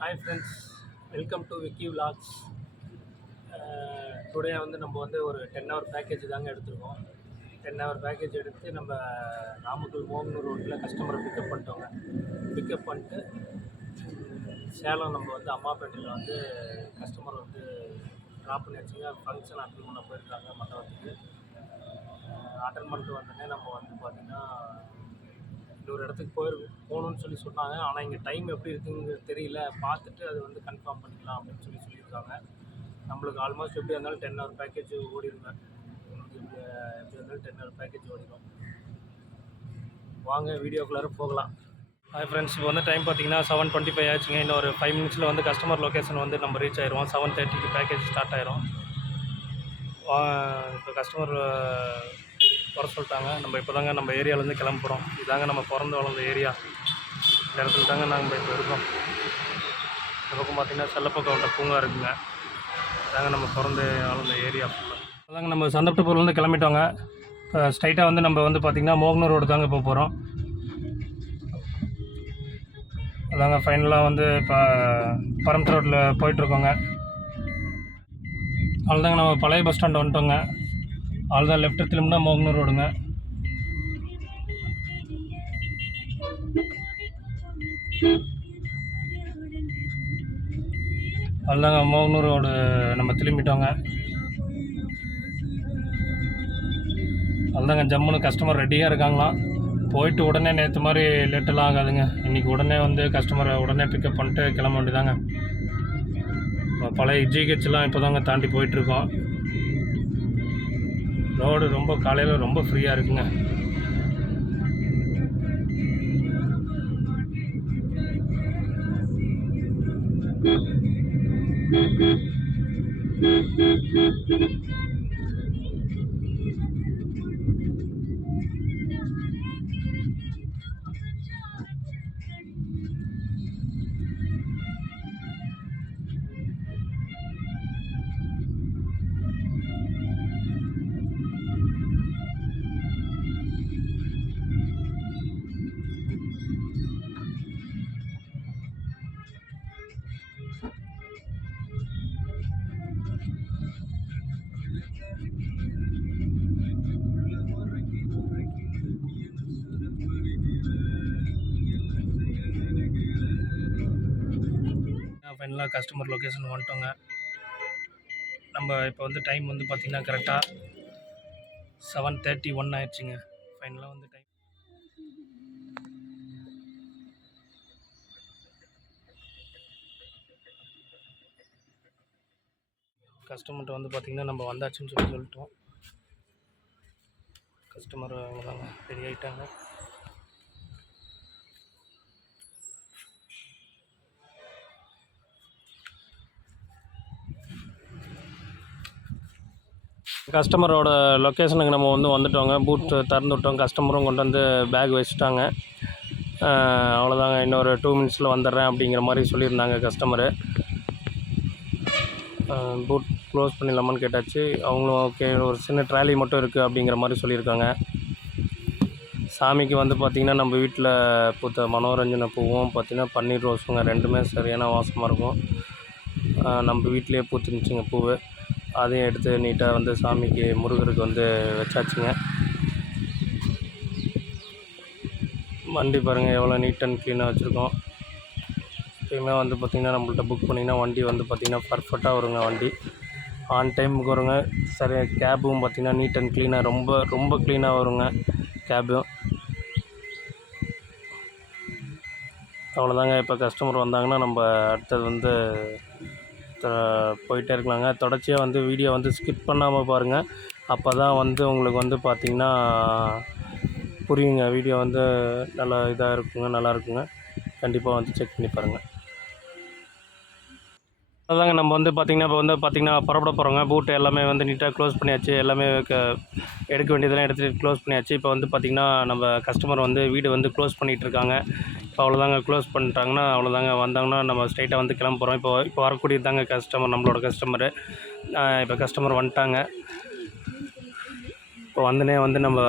Hi friends welcome to Vicky vlogs today வந்து நம்ம வந்து ஒரு டென் ஹவர் பேக்கேஜ் தாங்க எடுத்துருக்கோம். டென் ஹவர் பேக்கேஜ் எடுத்து நம்ம நாமக்கல் மோகனூர் ரோட்டில் கஸ்டமரை பிக்கப் பண்ணிட்டோங்க. பிக்கப் பண்ணிட்டு சேலம் நம்ம வந்து அம்மாப்பேட்டையில் வந்து கஸ்டமர் வந்து ட்ராப் பண்ணி வச்சுங்க ஃபங்க்ஷன் அட்டன் பண்ண போயிருக்காங்க மண்டபத்துக்கு. அட்டன் பண்ணிட்டு வந்தோடனே நம்ம வந்து பார்த்திங்கன்னா இன்னொரு இடத்துக்கு போயிரு போகணுன்னு சொல்லி சொன்னாங்க. ஆனால் இங்கே டைம் எப்படி இருக்குங்கிறது தெரியல. பார்த்துட்டு அது வந்து கன்ஃபார்ம் பண்ணிக்கலாம் அப்படின்னு சொல்லி சொல்லியிருக்காங்க. நம்மளுக்கு ஆல்மோஸ்ட் எப்படி இருந்தாலும் டென் ஹவர் பேக்கேஜ் ஓடிடுங்க எப்படி எப்படி இருந்தாலும் டென் ஹவர் பேக்கேஜ் ஓடிடும் வாங்க வீடியோக்குள்ளார போகலாம். ஹாய் ஃப்ரெண்ட்ஸ் இப்போ வந்து டைம் பார்த்தீங்கன்னா செவன் டுவெண்ட்டி ஃபைவ் ஆச்சுங்க. இன்னும் ஒரு ஃபைவ் மினிட்ஸில் வந்து கஸ்டமர் லொக்கேஷன் வந்து நம்ம ரீச் ஆயிடுவோம் செவன் தேர்ட்டிக்கு பேக்கேஜ் ஸ்டார்ட் ஆயிரும். வா இப்போ கஸ்டமர் வர சொல்லிட்டாங்க. நம்ம இப்போ தாங்க நம்ம ஏரியாவிலேருந்து கிளம்புறோம். இதாங்க நம்ம பிறந்து வளர்ந்த ஏரியா. இந்த இடத்துல தாங்க நாங்கள் இப்போ இருக்கோம். இந்த பக்கம் பார்த்தீங்கன்னா செல்லப்பக்கம் பூங்கா இருக்குங்க. இதாங்க நம்ம பிறந்து வளர்ந்த ஏரியா ஃபுல்லாக அதாங்க நம்ம சந்தப்டபுர்லேருந்து கிளம்பிட்டோங்க. இப்போ ஸ்ட்ரைட்டாக வந்து நம்ம வந்து பார்த்திங்கன்னா மோகனூர் ரோடு தாங்க இப்போ போகிறோம் அதாங்க ஃபைனலாக வந்து இப்போ பரமத்து ரோட்டில் போயிட்டுருக்கோங்க அவ்வளோதாங்க நம்ம பழைய பஸ் ஸ்டாண்ட் வந்துட்டோங்க. அவ்வளோதான் லெஃப்ட் திரும்பினா மோகனூர் ரோடுங்க அவ்வளோதாங்க மோகனூர் ரோடு நம்ம திரும்பிட்டோங்க. அதுதாங்க ஜம்முன்னு கஸ்டமர் ரெடியாக இருக்காங்களாம். போயிட்டு உடனே நேற்று மாதிரி லேட்டெல்லாம் ஆகாதுங்க. இன்றைக்கி உடனே வந்து கஸ்டமரை உடனே பிக்கப் பண்ணிட்டு கிளம்ப வேண்டியதாங்க பழைய ஜிஹெச்லாம் இப்போ தாங்க தாண்டி போயிட்டுருக்கோம் ரோடு ரொம்ப காலையில் ரொம்ப ஃப்ரீயாக இருக்குங்க. ஃபைனலாக கஸ்டமர் லொக்கேஷன் வந்துட்டோங்க. நம்ம இப்போ வந்து டைம் வந்து பார்த்திங்கன்னா கரெக்டாக செவன் தேர்ட்டி ஒன் ஆயிடுச்சுங்க. ஃபைனலாக வந்து டைம் கஸ்டமர்கிட்ட வந்து பார்த்திங்கன்னா நம்ம வந்தாச்சுன்னு சொல்லி சொல்லிட்டோம். கஸ்டமர் அவ்வளோதாங்க ரெடி ஆகிட்டாங்க கஸ்டமரோட லொக்கேஷனுக்கு நம்ம வந்து வந்துட்டோங்க. பூட் திறந்து விட்டோம். கஸ்டமரும் கொண்டு வந்து பேக் வச்சுட்டாங்க. அவ்வளோதாங்க இன்னொரு டூ மினிட்ஸில் வந்துடுறேன் அப்படிங்கிற மாதிரி சொல்லியிருந்தாங்க கஸ்டமரு பூட் க்ளோஸ் பண்ணிடலாமான்னு கேட்டாச்சு. அவங்களும் ஓகே ஒரு சின்ன ட்ராலி மட்டும் இருக்குது அப்படிங்கிற மாதிரி சொல்லியிருக்காங்க. சாமிக்கு வந்து பார்த்திங்கன்னா நம்ம வீட்டில் பூத்த மனோரஞ்சன பூவும் பார்த்திங்கன்னா பன்னீர் ரோஸுங்க. ரெண்டுமே சரியான வாசமாக இருக்கும். நம்ம வீட்டிலேயே பூத்துருந்துச்சுங்க பூவு. அதையும் எடுத்து நீட்டாக வந்து சாமிக்கு முருகருக்கு வந்து வச்சாச்சுங்க. வண்டி பாருங்கள் எவ்வளோ நீட் அண்ட் க்ளீனாக வச்சுருக்கோம். எப்பயுமே வந்து பார்த்திங்கன்னா நம்மள்ட்ட புக் பண்ணிங்கன்னா வண்டி வந்து பார்த்திங்கன்னா பர்ஃபெக்டாக வருங்க வண்டி. ஆன் டைமுக்கு வருங்க. சரி கேபும் பார்த்திங்கன்னா நீட் அண்ட் க்ளீனாக ரொம்ப ரொம்ப க்ளீனாக வருங்க கேபும் அவ்வளோதாங்க. இப்போ கஸ்டமர் வந்தாங்கன்னா நம்ம அடுத்தது வந்து போயிட்டே இருக்கலாங்க. தொடர்ச்சியாக வந்து வீடியோ வந்து ஸ்கிப் பண்ணாமல் பாருங்கள் அப்போ தான் வந்து உங்களுக்கு வந்து பார்த்திங்கன்னா புரியுங்க. வீடியோ வந்து நல்லா இதாக இருக்குங்க நல்லா இருக்குங்க. கண்டிப்பாக வந்து செக் பண்ணி பாருங்கள் அதாங்க நம்ம வந்து பார்த்திங்கன்னா இப்போ வந்து பார்த்திங்கன்னா புறப்பட போகிறோங்க பூட்டு எல்லாமே வந்து நீட்டாக க்ளோஸ் பண்ணியாச்சு. எல்லாமே எடுக்க வேண்டியதெல்லாம் எடுத்துகிட்டு க்ளோஸ் பண்ணியாச்சு. இப்போ வந்து பார்த்திங்கன்னா நம்ம கஸ்டமர் வந்து வீடு வந்து க்ளோஸ் பண்ணிகிட்டு இருக்காங்க இப்போ அவ்வளோதாங்க க்ளோஸ் பண்ணிட்டாங்கன்னா அவ்வளோதாங்க வந்தாங்கன்னா நம்ம ஸ்ட்ரைட்டாக வந்து கிளம்புறோம் இப்போ இப்போ வரக்கூடியது தாங்க கஸ்டமர் நம்மளோட கஸ்டமரு இப்போ கஸ்டமர் வந்துட்டாங்க. இப்போ வந்தனே வந்து நம்ம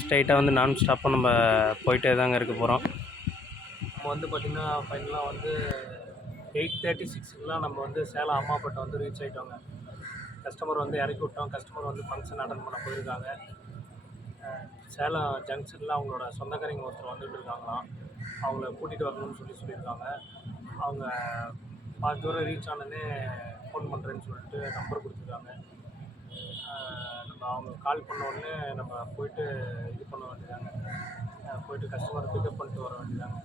ஸ்ட்ரைட்டாக வந்து நான் ஸ்டாப்பாக நம்ம போயிட்டே தாங்க இருக்க போகிறோம் நம்ம வந்து பார்த்திங்கன்னா ஃபைனலாக வந்து எயிட் தேர்ட்டி சிக்ஸுக்குலாம் நம்ம வந்து சேலம் அம்மாப்பட்டம் வந்து ரீச் ஆகிட்டோங்க கஸ்டமர் வந்து இறக்கி விட்டோம். கஸ்டமர் வந்து ஃபங்க்ஷன் அட்டன் பண்ண போயிருக்காங்க. சேலம் ஜங்ஷனில் அவங்களோட சொந்தக்காரங்க ஒருத்தர் வந்துட்டு இருக்காங்களாம். அவங்கள கூட்டிகிட்டு வரணும்னு சொல்லி சொல்லியிருக்காங்க. அவங்க பாதி தூரம் ரீச் ஆனோடனே ஃபோன் பண்ணுறேன்னு சொல்லிட்டு நம்பர் கொடுத்துருக்காங்க. நம்ம அவங்க கால் பண்ண உடனே நம்ம போயிட்டு இது பண்ண வேண்டியதாங்க போயிட்டு கஸ்டமரை பிக்கப் பண்ணிட்டு வர வேண்டியதாங்க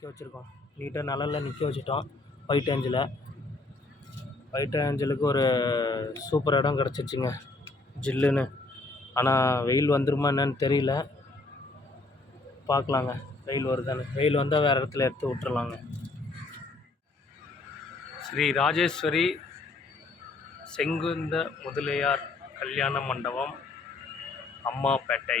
நிற்க வச்சுருக்கோம். நீட்டாக நிழலில் நிற்க வச்சுட்டோம். ஒயிட் ஏஞ்சலில் ஒயிட் ஏஞ்சலுக்கு ஒரு சூப்பர் இடம் கிடச்சிச்சுங்க. ஜில்லுன்னு. ஆனால் வெயில் வந்துருமா என்னன்னு தெரியல. பார்க்கலாங்க. வெயில் வருதான்னு. வெயில் வந்தால் வேறு இடத்துல எடுத்து விட்டுறலாங்க. ஸ்ரீ ராஜேஸ்வரி செங்குந்த முதலியார் கல்யாண மண்டபம் அம்மாப்பேட்டை.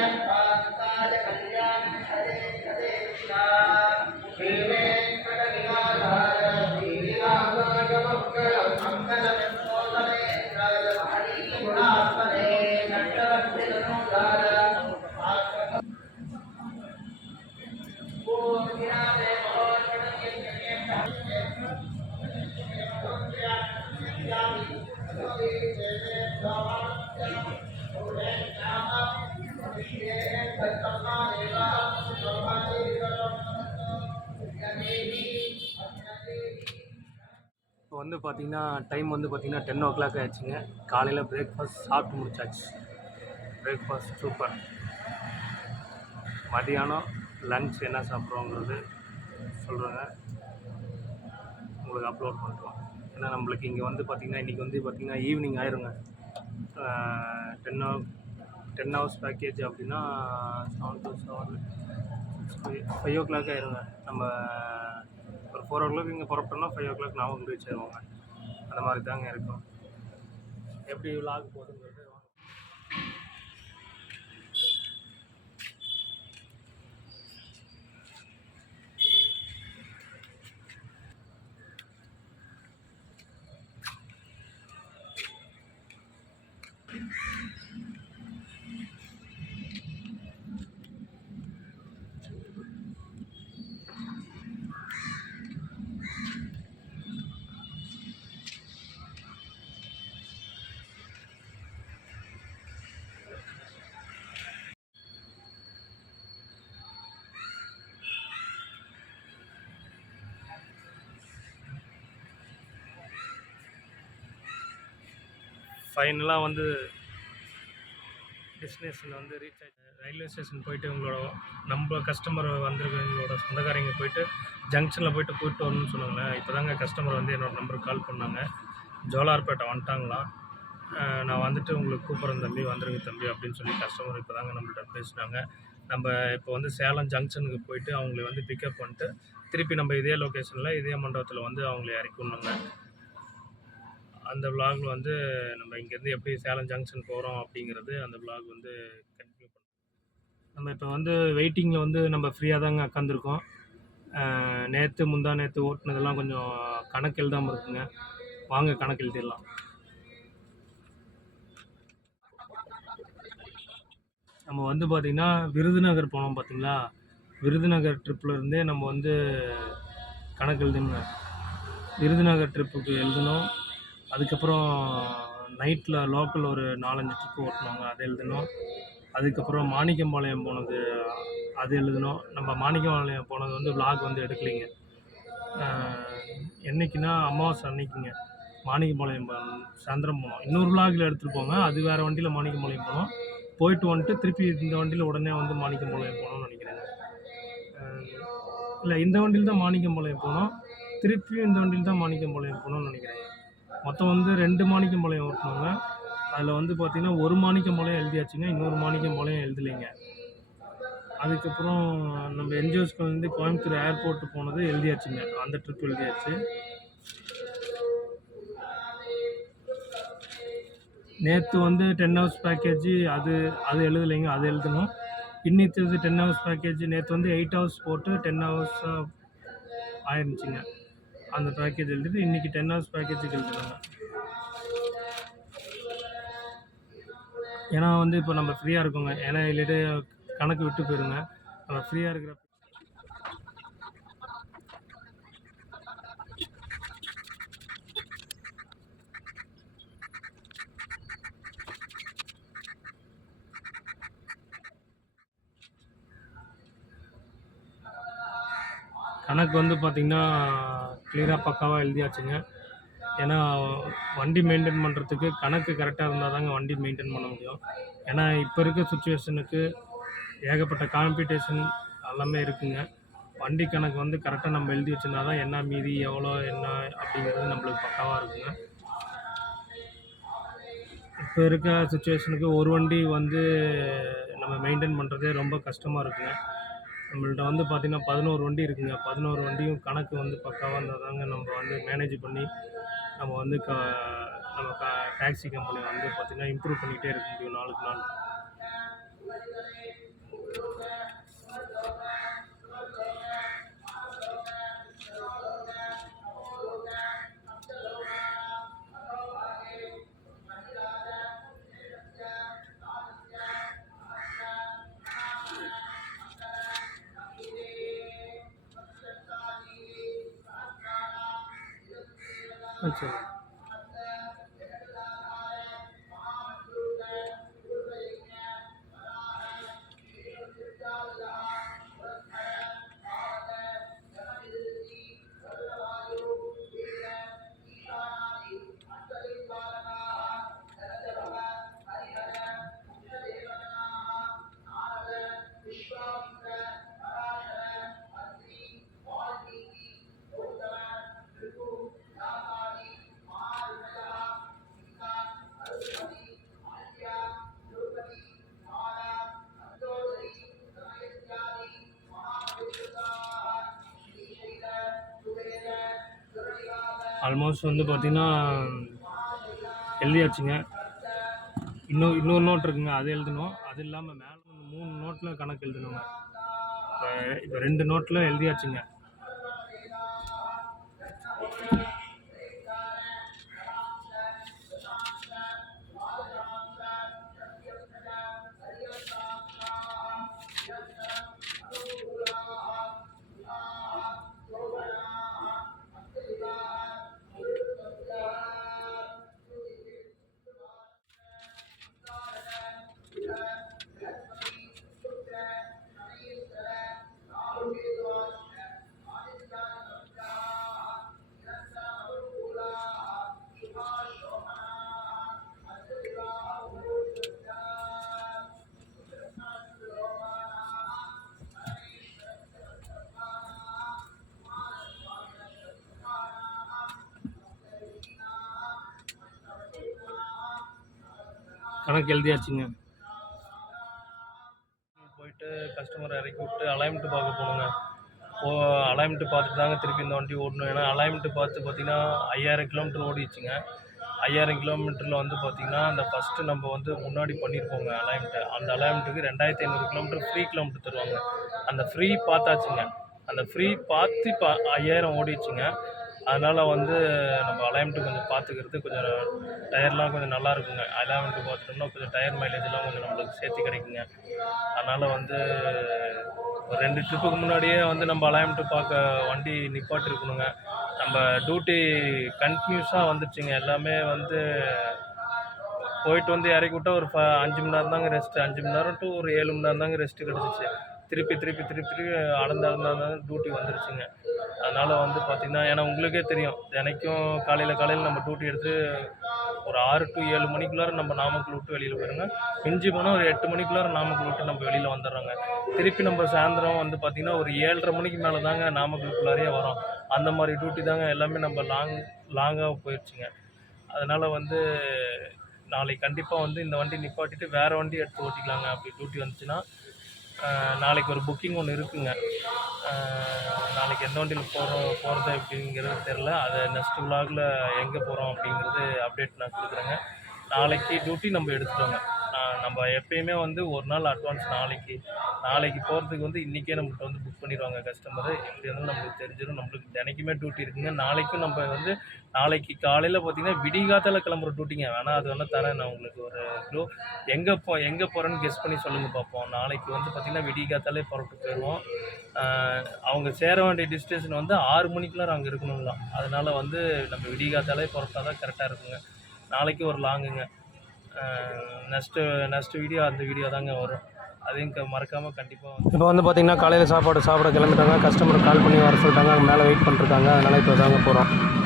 இப்போ வந்து பார்த்திங்கன்னா டைம் வந்து பார்த்திங்கன்னா டென் ஓ கிளாக் ஆயிடுச்சுங்க. காலையில் பிரேக்ஃபாஸ்ட் சாப்பிட்டு முடிச்சாச்சு. பிரேக்ஃபாஸ்ட் சூப்பர் மதியானம் லன்ச் என்ன சாப்பிட்றோங்கிறது சொல்கிறேங்க உங்களுக்கு அப்லோட் பண்ணுறோம் ஏன்னா நம்மளுக்கு இங்கே வந்து பார்த்திங்கன்னா இன்றைக்கி வந்து பார்த்திங்கன்னா ஈவினிங் ஆயிருங்க. Ten hour ten hours package அப்படின்னா seven to seven five o'clock ஆயிருங்க. நம்ம ஒரு ஃபோர் ஓ கிளாக் இங்கே புறப்பட்டோம்னா five o'clock Namakkal reach ஆயிடுவோங்க அந்த மாதிரி தாங்க இருக்கும். எப்படி விலாக் போகுதுங்கிறது. ஃபைனலாக வந்து டெஸ்டினேஷன் வந்து ரீச் ஆகிட்டு ரயில்வே ஸ்டேஷன் போயிட்டு உங்களோட நம்ம கஸ்டமர் வந்திருக்கவங்களோட சொந்தக்காரங்க போயிட்டு ஜங்ஷனில் போயிட்டு கூப்பிட்டு வரணும்னு சொன்னாங்க இப்போ தாங்க கஸ்டமர் வந்து என்னோடய நம்பருக்கு கால் பண்ணாங்க. ஜோலார்பேட்டை வந்துட்டாங்களாம் நான் வந்துட்டு உங்களுக்கு கூப்பிட்றேன் தம்பி வந்துருங்க தம்பி அப்படின்னு சொல்லி கஸ்டமர் இப்போ தாங்க நம்மள்ட்ட பேசினாங்க. நம்ம இப்போ வந்து சேலம் ஜங்ஷனுக்கு போயிட்டு அவங்கள வந்து பிக்கப் பண்ணிட்டு திருப்பி நம்ம இதே லொக்கேஷனில் இதே மண்டபத்தில் வந்து அவங்கள இறக்கி விடணுங்க. அந்த vlog வந்து நம்ம இங்கேருந்து எப்படி சேலம் ஜங்ஷன் போகிறோம் அப்படிங்கிறது அந்த vlog வந்து கண்டினியூ பண்ணுறோம் நம்ம இப்போ வந்து வெயிட்டிங்கில் வந்து நம்ம ஃப்ரீயாக தாங்க உட்காந்துருக்கோம் நேற்று முந்தா நேற்று ஓட்டுனதெல்லாம் கொஞ்சம் கணக்கு எழுதாமல் இருக்குங்க. வாங்க கணக்கு எழுதிடலாம். நம்ம வந்து பார்த்திங்கன்னா விருதுநகர் போனோம் பார்த்தீங்களா விருதுநகர் ட்ரிப்பில் இருந்தே நம்ம வந்து கணக்கு எழுதணும் விருதுநகர் ட்ரிப்புக்கு எழுதணும். அதுக்கப்புறம் நைட்டில் லோக்கல் ஒரு நாலஞ்சு ட்ரிப்பு ஓட்டினாங்க அதை எழுதணும் அதுக்கப்புறம் மாணிக்கம்பாளையம் போனது அது எழுதணும் நம்ம மாணிக்கம்பாளையம் போனது வந்து vlog வந்து எடுக்கலைங்க. என்னைக்குன்னா அமாவாசை அன்னைக்குங்க. மாணிக்கம்பாளையம் சந்திரம் சாயந்தரம் போனோம். இன்னொரு vlogல எடுத்துகிட்டு போங்க. அது வேறு வண்டியில் மாணிக்கம்பாளையம் போனோம். போயிட்டு வந்துட்டு திருப்பி இந்த வண்டியில் உடனே வந்து மாணிக்கம்பாளையம் போனோம்னு நினைக்கிறேங்க. இல்லை இந்த வண்டியில் தான் மாணிக்கம்பாளையம் போனோம். திருப்பியும் இந்த வண்டியில் தான் மாணிக்கம்பாளையம் போனோம்னு நினைக்கிறேங்க. மொத்தம் வந்து ரெண்டு மாணிக்கம்பாளையம் ஓட்டினோங்க அதில் வந்து பார்த்திங்கன்னா ஒரு மாணிக்கம்பாளையம் எழுதியாச்சுங்க. இன்னொரு மாணிக்கம்பாளையம் எழுதலைங்க. அதுக்கப்புறம் நம்ம என்ஜிஓஸ்க்கு வந்து கோயம்புத்தூர் ஏர்போர்ட் போனது எழுதியாச்சுங்க. அந்த ட்ரிப் எழுதியாச்சு. நேற்று வந்து டென் ஹவர்ஸ் பேக்கேஜ் அது அது எழுதலைங்க. அது எழுதணும். இன்னித்து டென் ஹவர்ஸ் பேக்கேஜ் நேற்று வந்து எயிட் ஹவர்ஸ் போட்டு டென் ஹவர்ஸ் ஆயிருந்துச்சுங்க. அந்த பேக்கேஜ் எழுதிட்டு இன்றைக்கி டென் ஹவர்ஸ் பேக்கேஜுக்கு எழுதுறாங்க ஏன்னா வந்து இப்போ நம்ம ஃப்ரீயாக இருக்கோங்க. ஏன்னா இல்லாட்டி கணக்கு விட்டு போயிருங்க. நம்ம ஃப்ரீயாக இருக்கிற கணக்கு வந்து பார்த்திங்கன்னா கிளியராக பக்காவாக எழுதியாச்சுங்க. ஏன்னா வண்டி மெயின்டைன் பண்ணுறதுக்கு கணக்கு கரெக்டாக இருந்தால் தாங்க வண்டி மெயின்டைன் பண்ண முடியும். ஏன்னா இப்போ இருக்க சுச்சுவேஷனுக்கு ஏகப்பட்ட காம்படிஷன் எல்லாமே இருக்குங்க. வண்டி கணக்கு வந்து கரெக்டாக நம்ம எழுதி வச்சிருந்தா தான் என்ன மீதி எவ்வளோ என்ன அப்படிங்கிறது நம்மளுக்கு பக்காவாக இருக்குங்க. இப்போ இருக்க சுச்சுவேஷனுக்கு ஒரு வண்டி வந்து நம்ம மெயின்டைன் பண்ணுறதே ரொம்ப கஷ்டமாக இருக்குங்க. நம்மள்ட்ட வந்து பார்த்திங்கன்னா பதினோரு வண்டி இருக்குங்க. பதினோரு வண்டியும் கணக்கு வந்து பக்காவாக இருந்தால் தாங்க நம்ம வந்து மேனேஜ் பண்ணி நம்ம வந்து க நம்ம க டாக்ஸி கம்பெனி வந்து பார்த்திங்கன்னா இம்ப்ரூவ் பண்ணிகிட்டே இருக்க முடியும் நாளுக்கு நாள். 嗯。ஆல்மோஸ்ட் வந்து பார்த்திங்கன்னா எழுதியாச்சுங்க. இன்னும் இன்னொரு நோட் இருக்குங்க. அது எழுதணும். அது இல்லாமல் மேலே மூணு நோட்டில் கணக்கு எழுதணுங்க. இப்போ இப்போ ரெண்டு நோட்டில் எழுதியாச்சுங்க. கணக்கு எழுதியாச்சுங்க. போயிட்டு கஸ்டமரை இறக்கி விட்டு அலைன்மெண்ட் பார்க்க போகணுங்க போ அலைன்மெண்ட் பார்த்துட்டு தாங்க திருப்பி இந்த வண்டி ஓடணும். ஏன்னா அலைன்மெண்ட் பார்த்து பார்த்தீங்கன்னா ஐயாயிரம் கிலோமீட்டர் ஓடிச்சுங்க ஐயாயிரம் கிலோமீட்டரில் வந்து பார்த்திங்கன்னா அந்த ஃபஸ்ட்டு நம்ம வந்து முன்னாடி பண்ணியிருப்போங்க அலைன்மெண்ட்டு அந்த அலைன்மெண்ட்டுக்கு ரெண்டாயிரத்தி ஐநூறு கிலோமீட்டர் ஃப்ரீ கிலோமீட்டர் தருவாங்க. அந்த ஃப்ரீ பார்த்தாச்சுங்க. அந்த ஃப்ரீ பார்த்து இப்போ ஐயாயிரம் ஓடிடுச்சுங்க. அதனால் வந்து நம்ம அலைன்மெண்ட்டு கொஞ்சம் பார்த்துக்கிறது கொஞ்சம் டயர்லாம் கொஞ்சம் நல்லா இருக்குங்க. அலைன்மெண்ட்டு பார்த்துட்டோம்னா கொஞ்சம் டயர் மைலேஜ்லாம் கொஞ்சம் நம்மளுக்கு சேர்த்து கிடைக்குங்க. அதனால் வந்து ஒரு ரெண்டு ட்ரிப்புக்கு முன்னாடியே வந்து நம்ம அலைன்மெண்ட்டு பார்க்க வண்டி நிப்பாட்டிருக்கணுங்க நம்ம டியூட்டி கண்டினியூஸாக வந்துச்சுங்க எல்லாமே வந்து போயிட்டு வந்து இறக்கி விட்டால் ஒரு அஞ்சு மணி நேரம் தாங்க ரெஸ்ட்டு அஞ்சு மணி நேரம் டு ஒரு ஏழு மணி நேரம் தாங்க ரெஸ்ட்டு கிடச்சிச்சு. திருப்பி திருப்பி திருப்பி திருப்பி அளந்து அளந்து அளந்து டியூட்டி வந்துருச்சுங்க. அதனால் வந்து பார்த்திங்கன்னா ஏன்னா உங்களுக்கே தெரியும் தினைக்கும் காலையில் காலையில் நம்ம டூட்டி எடுத்து ஒரு ஆறு டு ஏழு மணிக்குள்ளார நம்ம நாமக்கல் விட்டு வெளியில் போயிருங்க. மிஞ்சி போனால் ஒரு எட்டு மணிக்குள்ளார நாமக்கல் விட்டு நம்ம வெளியில் வந்துடுறாங்க. திருப்பி நம்ம சாயந்தரம் வந்து பார்த்திங்கன்னா ஒரு ஏழரை மணிக்கு மேலே தாங்க நாமக்கலுக்குள்ளாரே வரோம். அந்த மாதிரி டியூட்டி தாங்க எல்லாமே நம்ம லாங் லாங்காக போயிடுச்சுங்க அதனால் வந்து நாளைக்கு கண்டிப்பாக வந்து இந்த வண்டி நிப்பாட்டிட்டு வேறு வண்டி எடுத்து ஓட்டிக்கலாங்க. அப்படி டியூட்டி வந்துச்சுன்னா நாளைக்கு ஒரு புக்கிங் ஒன்று இருக்குங்க. நாளைக்கு எந்த வண்டியில் போகிறோம் போகிறது எப்படிங்கிறது தெரில அதை நெக்ஸ்ட் விலாகில் எங்கே போகிறோம் அப்படிங்கிறது அப்டேட் நான் கொடுக்குறேங்க. நாளைக்கு டியூட்டி நம்ம எடுத்துட்டோங்க. நம்ம எப்பயுமே வந்து ஒரு நாள் அட்வான்ஸ் நாளைக்கு நாளைக்கு போகிறதுக்கு வந்து இன்றைக்கே நம்மகிட்ட வந்து புக் பண்ணிடுவாங்க கஸ்டமரு எப்படி வந்து நம்மளுக்கு தெரிஞ்சிடும் நம்மளுக்கு தினைக்குமே டியூட்டி இருக்குங்க. நாளைக்கும் நம்ம வந்து நாளைக்கு காலையில் பார்த்தீங்கன்னா விடிகாத்தால கிளம்புற டியூட்டிங்க வேணால் அது வேணால் தரேன். நான் உங்களுக்கு ஒரு க்ளோ எங்கே போ எங்கே போகிறேன்னு கெஸ் பண்ணி சொல்லுங்கள் பார்ப்போம் நாளைக்கு வந்து பார்த்திங்கன்னா விடிகாத்தாலே புறப்பட்டு போயிடுவோம் அவங்க சேர வேண்டிய டிஸ்டேஷன் வந்து ஆறு மணிக்குள்ளே அங்கே இருக்கணுங்களாம் அதனால் வந்து நம்ம விடிகாத்தாலே புறப்பட்டால் தான் கரெக்டாக இருக்குங்க. நாளைக்கு ஒரு லாங்குங்க நெக்ஸ்ட்டு நெக்ஸ்ட்டு வீடியோ அந்த வீடியோ தாங்க வரும். அதையும் க- மறக்காமல் கண்டிப்பாக இப்போ வந்து பார்த்தீங்கன்னா காலையில் சாப்பாடு சாப்பிட கிளம்பிட்டாங்க. கஸ்டமர் கால் பண்ணி வர சொல்லிட்டாங்க. அங்கே மேலே வெயிட் பண்ணிருக்காங்க. அதனால் இப்போ தாங்க போகிறோம்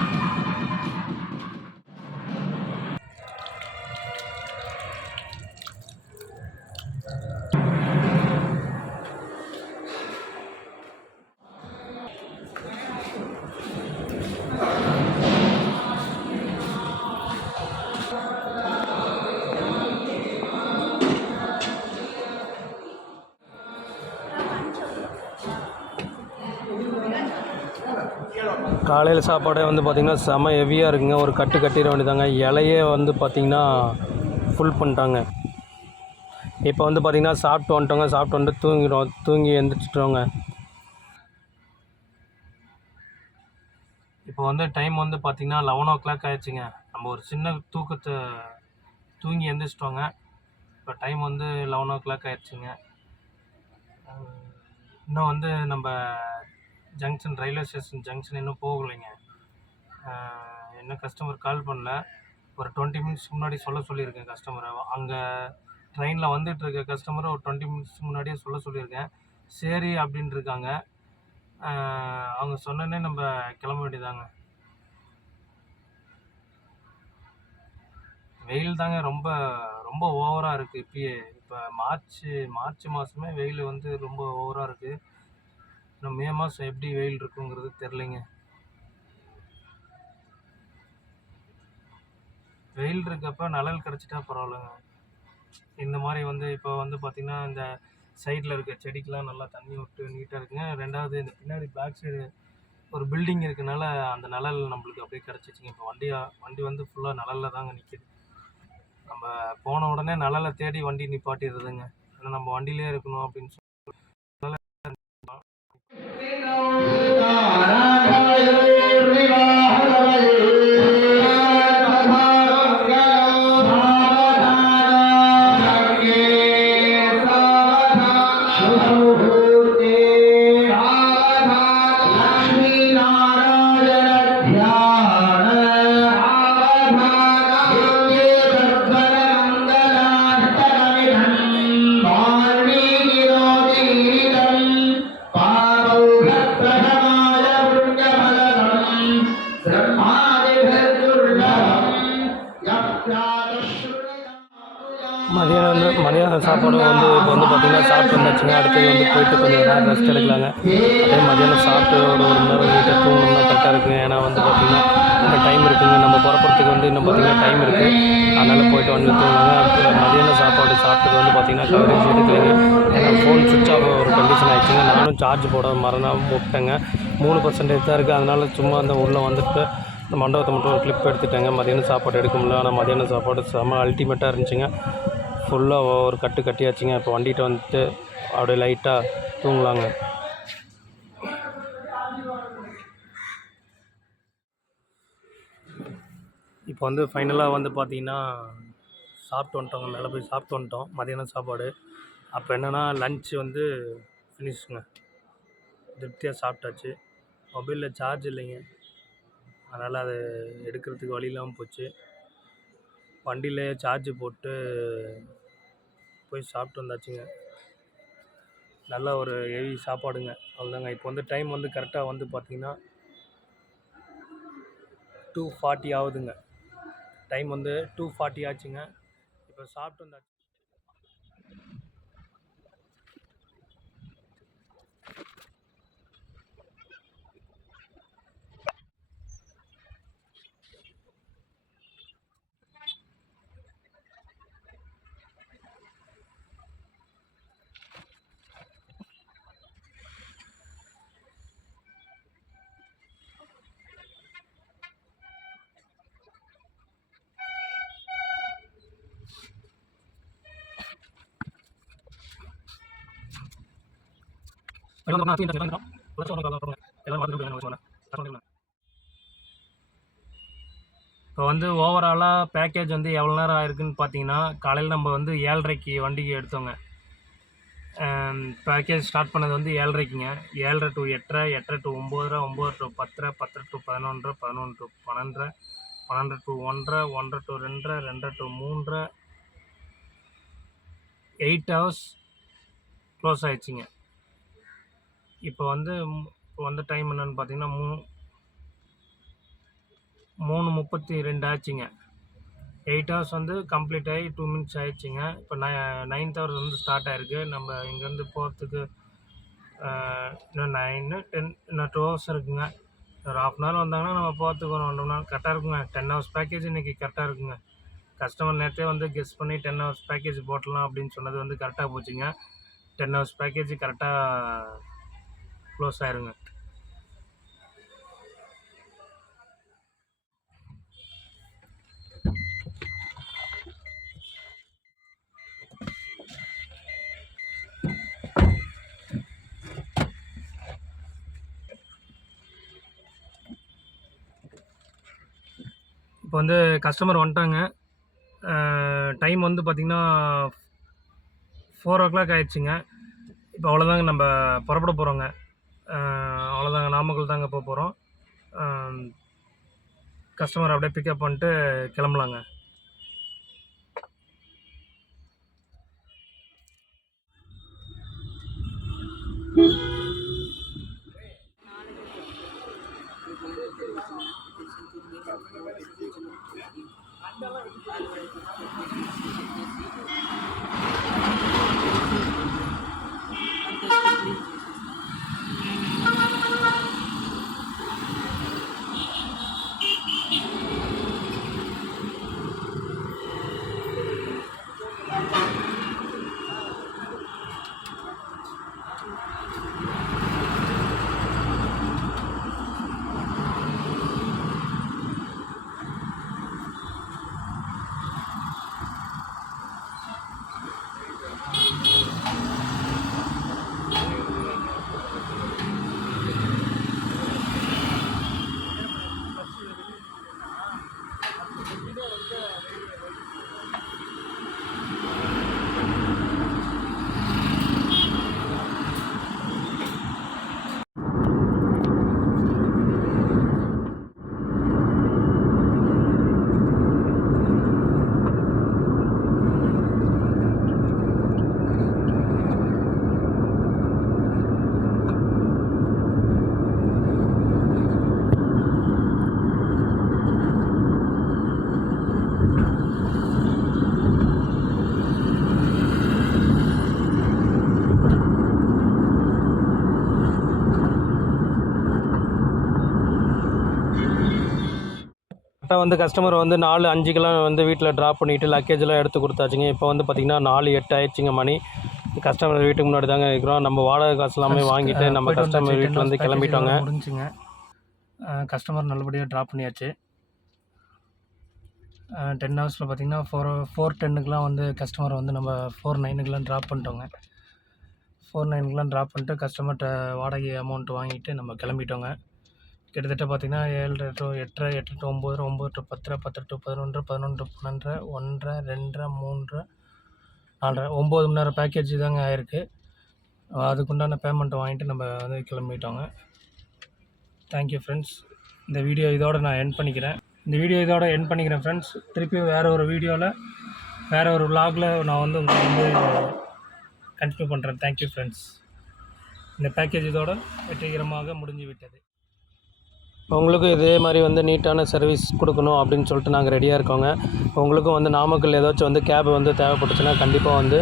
காலையில் சாப்பாடே வந்து பார்த்திங்கன்னா செம ஹெவியாக இருக்குங்க. ஒரு கட்டு கட்டிட வேண்டியதாங்க. இலையே வந்து பார்த்திங்கன்னா ஃபுல் பண்ணிட்டாங்க. இப்போ வந்து பார்த்திங்கன்னா சாப்பிட்டு வந்துட்டோங்க. சாப்பிட்டு வந்துட்டு தூங்கிடும் தூங்கி எழுந்திரிச்சிட்டோங்க இப்போ வந்து டைம் வந்து பார்த்திங்கன்னா லெவன் ஓ கிளாக் ஆயிடுச்சுங்க. நம்ம ஒரு சின்ன தூக்கத்தை தூங்கி எழுந்திரிச்சிட்டோங்க இப்போ டைம் வந்து லெவன் ஓ கிளாக் ஆயிடுச்சுங்க இன்னும் வந்து நம்ம ஜங்ஷன் ரயில்வே ஸ்டேஷன் ஜங்ஷன் இன்னும் போகலைங்க. என்ன இன்னும் கஸ்டமர் கால் பண்ணல. ஒரு டுவெண்ட்டி மினிட்ஸ் முன்னாடி சொல்ல சொல்லியிருக்கேன் கஸ்டமரை அங்கே ட்ரெயினில் வந்துட்டு இருக்க கஸ்டமரை ஒரு டுவெண்ட்டி மினிட்ஸ் முன்னாடியே சொல்ல சொல்லியிருக்கேன். சரி அப்படின்ட்டு இருக்காங்க அவங்க சொன்னோன்னே நம்ம கிளம்ப வேண்டியதாங்க வெயில் தாங்க ரொம்ப ரொம்ப ஓவராக இருக்குது இப்பயே இப்போ மார்ச் மார்ச் மாதமே வெயில் வந்து ரொம்ப ஓவராக இருக்குது இன்னும் மே மாதம் எப்படி வெயில் இருக்குங்கிறது தெரிலங்க வெயில் இருக்கப்ப நலல் கிடச்சிட்டா பரவாயில்லைங்க. இந்த மாதிரி வந்து இப்போ வந்து பார்த்திங்கன்னா இந்த சைடில் இருக்க செடிக்கெலாம் நல்லா தண்ணி விட்டு நீட்டாக இருக்குங்க. ரெண்டாவது இந்த பின்னாடி பேக் சைடு ஒரு பில்டிங் இருக்கனால அந்த நிழல் நம்மளுக்கு அப்படியே கிடச்சிச்சிங்க. இப்போ வண்டியாக வண்டி வந்து ஃபுல்லாக நிழலில் தாங்க நிற்கிது நம்ம போன உடனே நிழலை தேடி வண்டி நிப்பாட்டிடுறதுங்க. ஏன்னா நம்ம வண்டியிலே இருக்கணும் அப்படின்னு ரெஸ்ட் எடுக்கலாங்க. அதே மதியானம் சாப்பிட்டு ஒரு ஒரு மணி நேரம் நீட்டாக தூங்கணும்னா கரெக்டாக இருக்குங்க. ஏன்னா வந்து பார்த்திங்கன்னா இன்னும் டைம் இருக்குங்க. நம்ம புறப்படுறதுக்கு வந்து இன்னும் பார்த்திங்கன்னா டைம் இருக்குது அதனால் போயிட்டு வந்து தூங்கலாங்க. மதியானம் சாப்பாடு சாப்பிட்டது வந்து பார்த்திங்கன்னா கவரேஜ் எடுக்கலைங்க. ஏன்னா ஃபோன் சுவிட்ச் ஆஃப் ஒரு கண்டிஷன் ஆயிடுச்சுங்க. நானும் சார்ஜ் போட மறந்தாமல் விட்டேங்க. மூணு பர்சன்டேஜ் தான் இருக்குது அதனால் சும்மா அந்த உள்ளே வந்துட்டு இந்த மண்டபத்தை மட்டும் ஒரு கிளிப் எடுத்துட்டேங்க. மதியானம் சாப்பாடு எடுக்க முடியல. ஆனால் மதியானம் சாப்பாடு செம்ம அல்டிமேட்டாக இருந்துச்சுங்க. ஃபுல்லாக ஒரு கட்டு கட்டியாச்சுங்க. இப்போ வண்டிகிட்ட வந்துட்டு அப்படியே லைட்டாக தூங்கலாங்க. இப்போ வந்து ஃபைனலாக வந்து பார்த்தீங்கன்னா சாப்பிட்டு வந்துட்டோங்க. மேலே போய் சாப்பிட்டு வந்துட்டோம். மதியானம் சாப்பாடு. அப்போ என்னென்னா லன்ச் வந்து ஃபினிஷுங்க திருப்தியாக சாப்பிட்டாச்சு. மொபைலில் சார்ஜ் இல்லைங்க. அதனால் அது எடுக்கிறதுக்கு வழி இல்லாமல் போச்சு. வண்டியிலே சார்ஜ் போட்டு போய் சாப்பிட்டு வந்தாச்சுங்க. நல்ல ஒரு ஹெவி சாப்பாடுங்க. அவ்வளோதாங்க இப்போ வந்து டைம் வந்து கரெக்டாக வந்து பார்த்தீங்கன்னா டூ ஃபார்ட்டி ஆகுதுங்க. டைம் வந்து டூ ஃபார்ட்டி ஆச்சுங்க. இப்போ சாப்பிட்டு வந்தாச்சு. இப்போ வந்து ஓவராலாக பேக்கேஜ் வந்து எவ்வளோ நேரம் ஆயிருக்குன்னு பார்த்தீங்கன்னா காலையில் நம்ம வந்து ஏழரைக்கு வண்டிக்கு எடுத்தோங்க. பேக்கேஜ் ஸ்டார்ட் பண்ணது வந்து ஏழரைக்குங்க. ஏழரை டு எட்டரை எட்டரை டு ஒம்போதரை ஒம்பது டு பத்தரை பத்தரை டு பதினொன்றரை பதினொன்று டு பன்னெண்டரை பன்னெண்டு டு ஒன்றரை ஒன்றரை டு ரெண்டரை ரெண்டரை டு மூன்றரை. எயிட் ஹவர்ஸ் க்ளோஸ் ஆயிடுச்சுங்க. இப்போ வந்து இப்போ வந்து டைம் என்னென்னு பார்த்தீங்கன்னா மூ மூணு முப்பத்தி ரெண்டு ஆச்சுங்க. எயிட் ஹவர்ஸ் வந்து கம்ப்ளீட் ஆகி டூ மினிட்ஸ் ஆயிடுச்சுங்க. இப்போ நை நைன்த் ஹவர்ஸ் வந்து ஸ்டார்ட் ஆயிருக்கு. நம்ம இங்கேருந்து போகிறதுக்கு இன்னும் நைனு டென் இன்னும் டூ ஹவர்ஸ் இருக்குங்க. ஒரு ஹாஃப் அன் ஹவர் வந்தாங்கன்னா நம்ம போகிறதுக்கு ஒரு ஒன்றரை மணி கரெக்டாக இருக்குங்க. டென் ஹவர்ஸ் பேக்கேஜ் இன்றைக்கி கரெக்டாக இருக்குங்க. கஸ்டமர் நேரத்தே வந்து கெஸ் பண்ணி டென் ஹவர்ஸ் பேக்கேஜ் போட்டலாம் அப்படின்னு சொன்னது வந்து கரெக்டாக போச்சுங்க. டென் ஹவர்ஸ் பேக்கேஜ் கரெக்டாக க்ளோஸ் ஆயிருங்க. இப்போ வந்து கஸ்டமர் வந்துட்டாங்க. டைம் வந்து பார்த்திங்கன்னா ஃபோர் ஓ கிளாக் ஆயிடுச்சுங்க. இப்போ அவ்வளோதாங்க நம்ம புறப்பட போகிறோங்க அவ்வளோதாங்க நாமக்கல் தாங்க போக போகிறோம் கஸ்டமர் அப்படியே பிக்கப் பண்ணிட்டு கிளம்பலாங்க. கரெக்டாக வந்து கஸ்டமர் வந்து நாலு அஞ்சுக்கெல்லாம் வந்து வீட்டில் ட்ராப் பண்ணிவிட்டு லக்கேஜெல்லாம் எடுத்து கொடுத்தாச்சுங்க. இப்போ வந்து பார்த்திங்கன்னா நாலு எட்டு ஆயிடுச்சுங்க மணி. கஸ்டமர் வீட்டுக்கு முன்னாடி தாங்க இருக்கிறோம். நம்ம வாடகை காசு எல்லாமே வாங்கிட்டு நம்ம கஸ்டமர் வீட்டில் வந்து கிளம்பிட்டோங்க. முடிஞ்சுங்க. கஸ்டமர் நல்லபடியாக ட்ராப் பண்ணியாச்சு. டென் ஹவர்ஸில் பார்த்தீங்கன்னா ஃபோர் ஃபோர் டென்னுக்குலாம் வந்து கஸ்டமர் வந்து நம்ம ஃபோர் நைனுக்குலாம் ட்ராப் பண்ணிட்டோங்க. ஃபோர் நைனுக்குலாம் ட்ராப் பண்ணிட்டு கஸ்டமர்கிட்ட வாடகை அமௌண்ட் வாங்கிட்டு நம்ம கிளம்பிட்டோங்க. கிட்டத்தட்ட பார்த்தீங்கன்னா ஏழரை டு எட்டரை எட்டு டு ஒம்பது ஒம்பது டு பத்தரை பத்து டு பதினொன்று பதினொன்று பன்னெண்டரை ஒன்றரை ரெண்டரை மூன்றரை நாலரை ஒம்பது மணி நேரம் பேக்கேஜ் தாங்க ஆயிருக்கு. அதுக்குண்டான பேமெண்ட் வாங்கிட்டு நம்ம வந்து கிளம்பிட்டோங்க. தேங்க்யூ ஃப்ரெண்ட்ஸ் இந்த வீடியோ இதோட நான் என் பண்ணிக்கிறேன். இந்த வீடியோ இதோட என் பண்ணிக்கிறேன் ஃப்ரெண்ட்ஸ் திருப்பி வேறு ஒரு வீடியோவில் வேறு ஒரு விலாகில் நான் வந்து உங்களுக்கு வந்து கண்டினியூ பண்ணுறேன் தேங்க்யூ ஃப்ரெண்ட்ஸ் இந்த பேக்கேஜ் இதோட வெற்றிகரமாக முடிஞ்சு விட்டது. உங்களுக்கும் இதே மாதிரி வந்து நீட்டான சர்வீஸ் கொடுக்கணும் அப்படின்னு சொல்லிட்டு நாங்கள் ரெடியாக இருக்கோங்க. உங்களுக்கும் வந்து நாமக்கல் ஏதாச்சும் வந்து கேப் வந்து தேவைப்பட்டுச்சுன்னா கண்டிப்பாக வந்து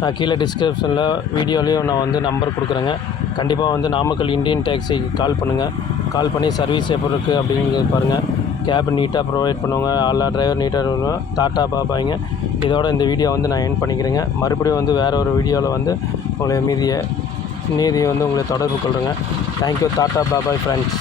நான் கீழே டிஸ்கிரிப்ஷனில் வீடியோலேயும் நான் வந்து நம்பர் கொடுக்குறேங்க. கண்டிப்பாக வந்து நாமக்கல் இந்தியன் டேக்ஸிக்கு கால் பண்ணுங்கள் கால் பண்ணி சர்வீஸ் எப்படி இருக்குது அப்படிங்கிறது பாருங்கள் கேப் நீட்டாக ப்ரொவைட் பண்ணுவாங்க எல்லா டிரைவர் நீட்டாக இருக்கணும். டாட்டா பார்ப்பாங்க இதோட இந்த வீடியோ வந்து நான் என் பண்ணிக்கிறேங்க. மறுபடியும் வந்து வேறு ஒரு வீடியோவில் வந்து உங்களை மீதியை மீதியை வந்து உங்களை தொடர்பு கொள்கிறேங்க தேங்க்யூ டாட்டா பாபாய் ஃப்ரெண்ட்ஸ்